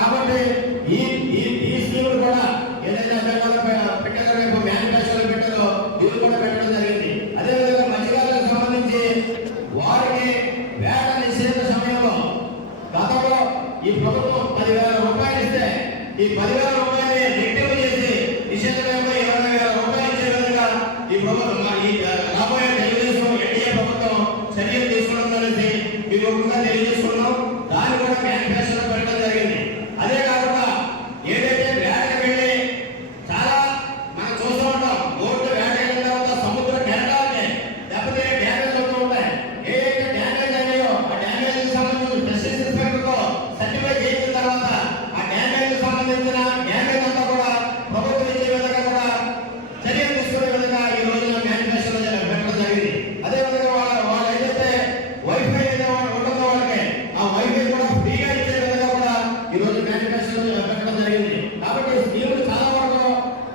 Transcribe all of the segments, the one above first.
కాబట్టి ఈ ఈ ఈ స్కీములు కూడా ఏదైతే పెట్టారో రేపు మేనిఫెస్టోలో పెట్టారో ఇది కూడా పెట్టడం జరిగింది. అదేవిధంగా మత్స్యకారులకు సంబంధించి వారికి వేట నిషేధ సమయంలో గతంలో ఈ ప్రభుత్వం 10,000 రూపాయలు ఇస్తే ఈ 10,000 రూపాయలు రెట్టింపు చేసి నిషేధంలో 20,000 రూపాయలు ఇచ్చే విధంగా ఈ ప్రభుత్వం ఈ రాబోయే తెలుగుదేశం ఎన్డీఏ ప్రభుత్వం చర్యలు తీసుకోవడం అనేసి మీకు ముందుగా తెలియజేసుకున్నాం. దాన్ని కూడా మేనిఫెస్టోలో పెట్టడం జరిగింది. అదే కాకుండా ఏదైతే వేటకు వెళ్ళి చాలా మనం చూస్తూ ఉంటాం, బోట్లు వేట వెళ్ళిన తర్వాత సముద్ర కెరటాలనే లేకపోతే డ్యామేజ్ అవుతూ ఉంటాయి. ఏదైతే డ్యామేజ్ అయ్యాయో ఆ డ్యామేజ్ సంబంధించిన ఫిషరీస్ ఇన్స్పెక్టర్తో సర్టిఫై చేసిన తర్వాత ఆ డ్యామేజ్ సంబంధించిన డ్యామేజ్ అంతా కూడా ప్రభుత్వం ఇచ్చే విధంగా కూడా చర్యలు తీసుకునే విధంగా ఈ రోజున మేనిఫెస్టోలో పెట్టడం జరిగింది. అదేవిధంగా వాళ్ళ ఏదైతే వైఫై ఉండదో వాళ్ళకి ఆ వైఫై కూడా ఫ్రీగా ఇచ్చే విధంగా కూడా ఈ రోజు మేనిఫెస్టోలో పెట్టడం జరిగింది. కాబట్టి స్కీములు చాలా వరకు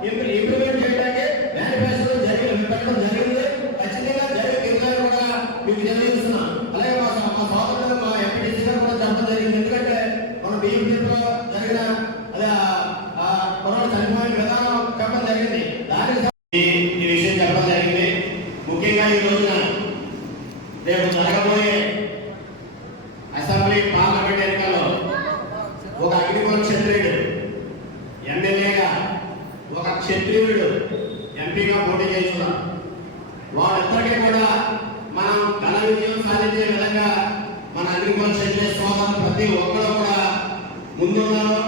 ఇంప్లిమెంట్ చేయడానికి మేనిఫెస్టోలో పెట్టడం జరిగింది. ఖచ్చితంగా జరిగే నిర్ణయాలు కూడా మీకు తెలియజేస్తున్నాం. అలాగే మా సోదరులు మా ఎంపీటీసీ గారు కూడా చెప్పడం జరిగింది. ఎందుకంటే మన బీఎంపీలో జరిగిన అదే కొరోనా చనిపోయిన విధానం చెప్పడం జరిగింది. దానికి ఈ విషయం చెప్పడం జరిగింది. ముఖ్యంగా ఈ రోజున రేపు జరగబోయే అసెంబ్లీ పార్లమెంట్ ఎన్నికల్లో ఒక అగ్నికుల క్షత్రియుడు ఎమ్మెల్యేగా, ఒక క్షత్రియుడు ఎంపీగా పోటీ చేస్తున్నారు. వాళ్ళిద్దరికీ కూడా మనం ఘన విజయం సాధించే విధంగా మన అగ్నికుల క్షత్రియ సోదరులు ప్రతి ఒక్కరు కూడా ముందున్నారు.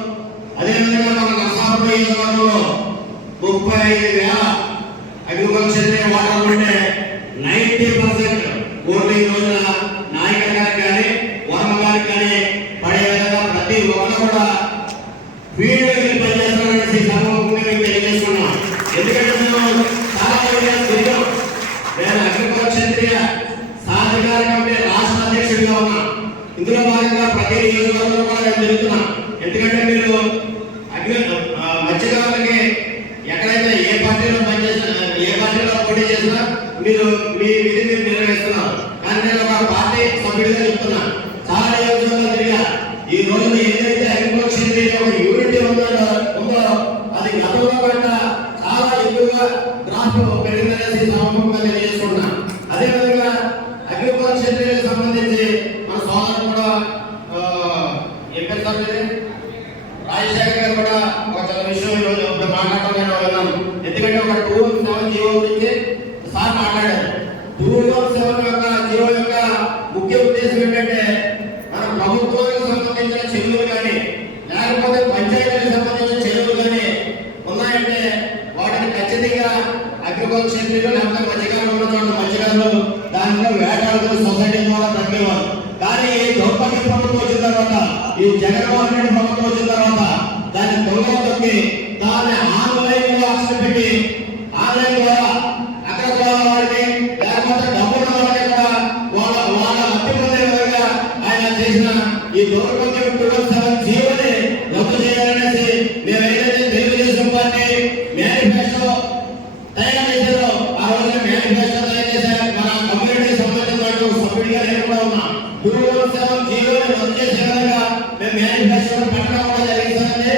అదేవిధంగా మన నరసాపురం నియోజకవర్గంలో 35,000 అగ్నికుల క్షత్రియ ఓటర్లు ఉంటే 90% ఓట్లు ఈ రోజున నాయకుల గారికి కానీ వర్మ గారికి కానీ పడే విధంగా ప్రతి ఒక్కరు కూడా వీడియోకి పనిచేస్తున్నారనేసి సభముఖంగా మీకు తెలియజేస్తున్నాం. ఎందుకంటే మేము చాలా తిరిగాం. నేను అగ్నికుల క్షత్రియ సాధికార కమిటీ రాష్ట్ర అధ్యక్షుడిగా ఉన్నా. ఇందులో భాగంగా ప్రతి నియోజకవర్గంలో కూడా నేను తిరుగుతున్నా. ఎందుకంటే మీరు మత్స్యకారులకి ఎక్కడైతే ఏ పార్టీలో పనిచేసినా ఏ పార్టీలో పోటీ చేసినా మీరు మీ విధి మీరు నిర్వహిస్తున్నారు. కానీ నేను ఒక పార్టీ సభ్యుడిగా చెప్తున్నా, చాలా నియోజకవర్గాలు తిరిగా ఈ రోజున ఏదైతే అగ్నికుల క్షత్రియ ఒక యూనిటీ ఉందో అది గతంలో కన్నా చాలా ఎక్కువగా గ్రాఫ్ పెరిగిందనేసి సభముఖంగా తెలియజేసుకుంటున్నా. అదేవిధంగా అగ్నికుల క్షత్రియులకు సంబంధించి మన సోదరులు కూడా చెప్పారు రాజశేఖర్ గారు కూడా ఒక విషయం ఈరోజు మాట్లాడటం నేను విన్నాను. ఎందుకంటే ఒక 217 జీవో గురించి సార్ మాట్లాడారు. 217 యొక్క జీవో యొక్క ముఖ్య ఉద్దేశం ఏంటంటే మన ప్రభుత్వానికి సంబంధించిన చెరువులు కానీ లేకపోతే పంచాయతీలకు సంబంధించిన చెరువులు కానీ ఉన్నాయంటే వాటిని ఖచ్చితంగా అగ్రికుల క్షత్రియులు లేకపోతే మత్స్యకారులు ఉన్న చోట మత్స్యకారులు దాంట్లో వేటాడుకుని సొసైటీ ద్వారా తగ్గేవారు. కానీ ఈ దౌర్భాగ్య ప్రభుత్వం వచ్చిన తర్వాత, ఈ జగన్మోహన్ రెడ్డి ప్రభుత్వం వచ్చిన తర్వాత దాన్ని తొందరగా తొక్కి దాన్ని ఆన్లైన్ లో ఆక్షన్ పెట్టి ఆన్లైన్ ద్వారా అక్కడ వాడిని లేకపోతే డబ్బున్న వాళ్ళని కూడా వాళ్ళ లబ్ధి పొందే విధంగా ఆయన చేసిన ఈ దౌర్భాగ్యం 217 జీవోని రద్దు చేయాలనేసి మేము ఏదైతే తెలుగుదేశం పార్టీ మేనిఫెస్టో తయారు చేశారో ఆ రోజున మేనిఫెస్టో తయారు చేశారు. మన కమ్యూనిటీ సంబంధించిన సభ్యుడిగా నేను కూడా ఉన్నా. 217 జీవోని రద్దు చేసే విధంగా మేము మేనిఫెస్టో పెట్టడం కూడా జరిగింది.